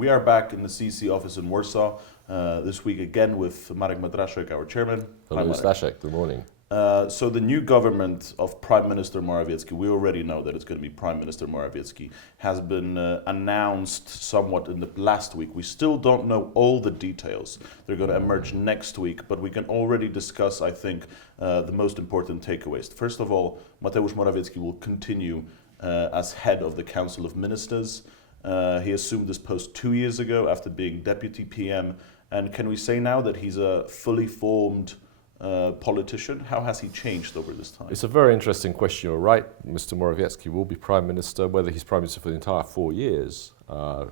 We are back in the CC office in Warsaw this week again with Marek Matraszek, our chairman. Hello, Staszek. Good morning. So the new government of Prime Minister Morawiecki, we already know that it's going to be Prime Minister Morawiecki, has been announced somewhat in the last week. We still don't know all the details. They're going to emerge next week, but we can already discuss, I think, the most important takeaways. First of all, Mateusz Morawiecki will continue as head of the Council of Ministers. He assumed this post 2 years ago after being deputy PM. And can we say now that he's a fully formed politician? How has he changed over this time? It's a very interesting question. You're right. Mr. Morawiecki will be Prime Minister. Whether he's Prime Minister for the entire 4 years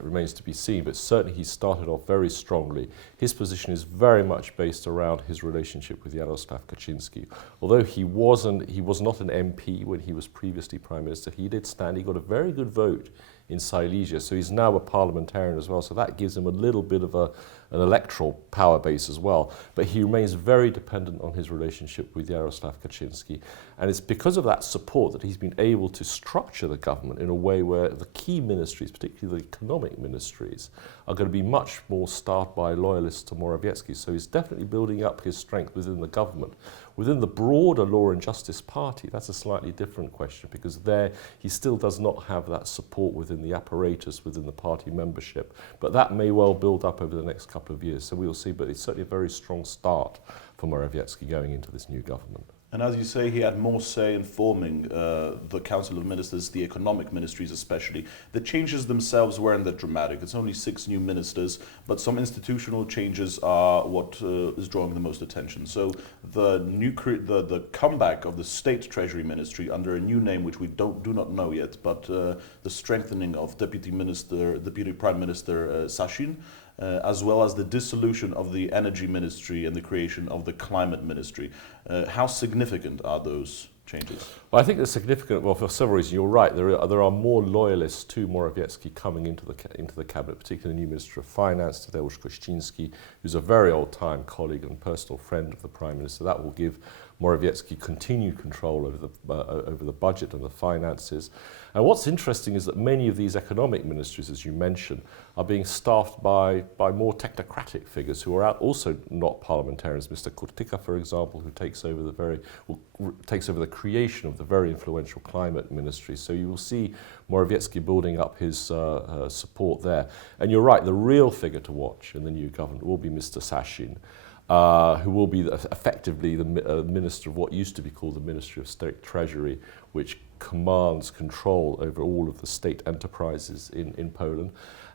remains to be seen, but certainly he started off very strongly. His position is very much based around his relationship with Jarosław Kaczynski. Although he was not an MP when he was previously Prime Minister, he did stand. He got a very good vote in Silesia, so he's now a parliamentarian as well, so that gives him a little bit of an electoral power base as well. But he remains very dependent on his relationship with Jarosław Kaczynski, and it's because of that support that he's been able to structure the government in a way where the key ministries, particularly the economic ministries, are going to be much more staffed by loyalists to Morawiecki. So he's definitely building up his strength within the government. Within the broader Law and Justice Party, that's a slightly different question, because there he still does not have that support within the apparatus, within the party membership. But that may well build up over the next couple of years, so we'll see. But it's certainly a very strong start for Morawiecki going into this new government. And as you say, he had more say in forming the Council of Ministers, the economic ministries especially. The changes themselves weren't that dramatic. It's only 6 new ministers, but some institutional changes are what is drawing the most attention. So the comeback of the State Treasury Ministry under a new name, which we do not know yet, but the strengthening of Deputy Prime Minister Sasin, as well as the dissolution of the Energy Ministry and the creation of the Climate Ministry. How significant are those changes? Well, I think they're significant. Well, for several reasons. You're right. There are more loyalists to Morawiecki coming into the cabinet, particularly the new Minister of Finance, Tadeusz Kościński, who's a very old-time colleague and personal friend of the Prime Minister. That will give Morawiecki continued control over the budget and the finances. And what's interesting is that many of these economic ministries, as you mentioned, are being staffed by more technocratic figures who are also not parliamentarians. Mr. Kurtyka, for example, who takes over the creation of the very influential climate ministry. So you will see Morawiecki building up his support there. And you're right, the real figure to watch in the new government will be Mr. Sasin, who will be effectively the minister of what used to be called the Ministry of State Treasury, which commands control over all of the state enterprises in Poland.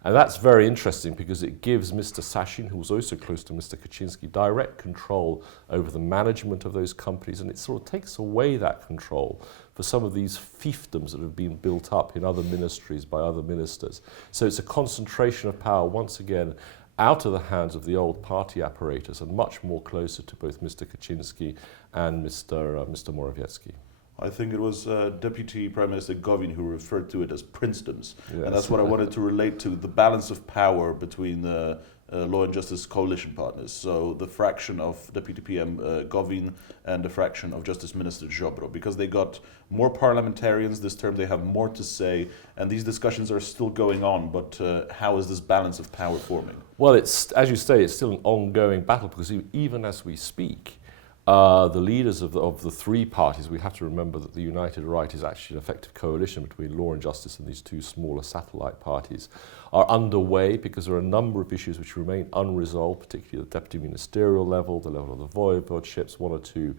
And that's very interesting because it gives Mr. Sasin, who was also close to Mr. Kaczynski, direct control over the management of those companies, and it sort of takes away that control for some of these fiefdoms that have been built up in other ministries by other ministers. So it's a concentration of power, once again, out of the hands of the old party apparatus and much more closer to both Mr. Kaczynski and Mr. Morawiecki. I think it was Deputy Prime Minister Gowin who referred to it as princedoms. Yes. And that's what I wanted to relate to, the balance of power between the Law and Justice coalition partners. So the fraction of Deputy PM Gowin and the fraction of Justice Minister Ziobro, because they got more parliamentarians this term, they have more to say, and these discussions are still going on, but how is this balance of power forming? Well, it's, as you say, it's still an ongoing battle, because even as we speak, the leaders of the 3 parties, we have to remember that the United Right is actually an effective coalition between Law and Justice and these 2 smaller satellite parties, are underway because there are a number of issues which remain unresolved, particularly at the deputy ministerial level, the level of the voivodeships, 1 or 2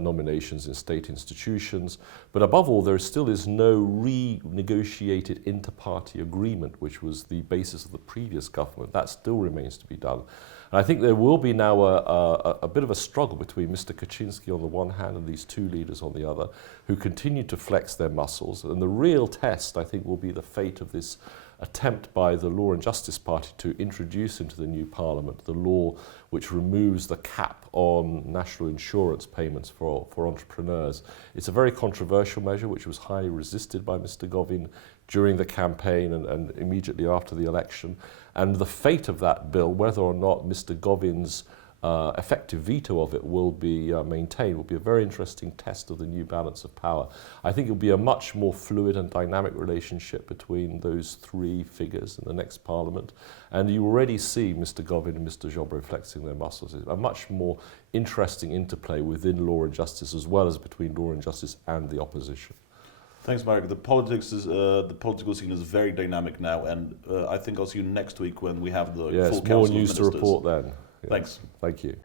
nominations in state institutions. But above all, there still is no renegotiated inter-party agreement, which was the basis of the previous government. That still remains to be done. And I think there will be now a bit of a struggle between Mr. Kaczynski on the one hand and these 2 leaders on the other, who continue to flex their muscles. And the real test, I think, will be the fate of this attempt by the Law and Justice Party to introduce into the new parliament the law which removes the cap on national insurance payments for entrepreneurs. It's a very controversial measure which was highly resisted by Mr. Gowin during the campaign and immediately after the election. And the fate of that bill, whether or not Mr. Gowin's effective veto of it will be maintained will be a very interesting test of the new balance of power. I think it will be a much more fluid and dynamic relationship between those three figures in the next parliament. And you already see Mr. Govin and Mr. Jobre flexing their muscles. It's a much more interesting interplay within Law and Justice as well as between Law and Justice and the opposition. Thanks, Marek. The political scene is very dynamic now, and I think I'll see you next week when we have the full council more of news to ministers. report then. Yes. Thanks. Thank you.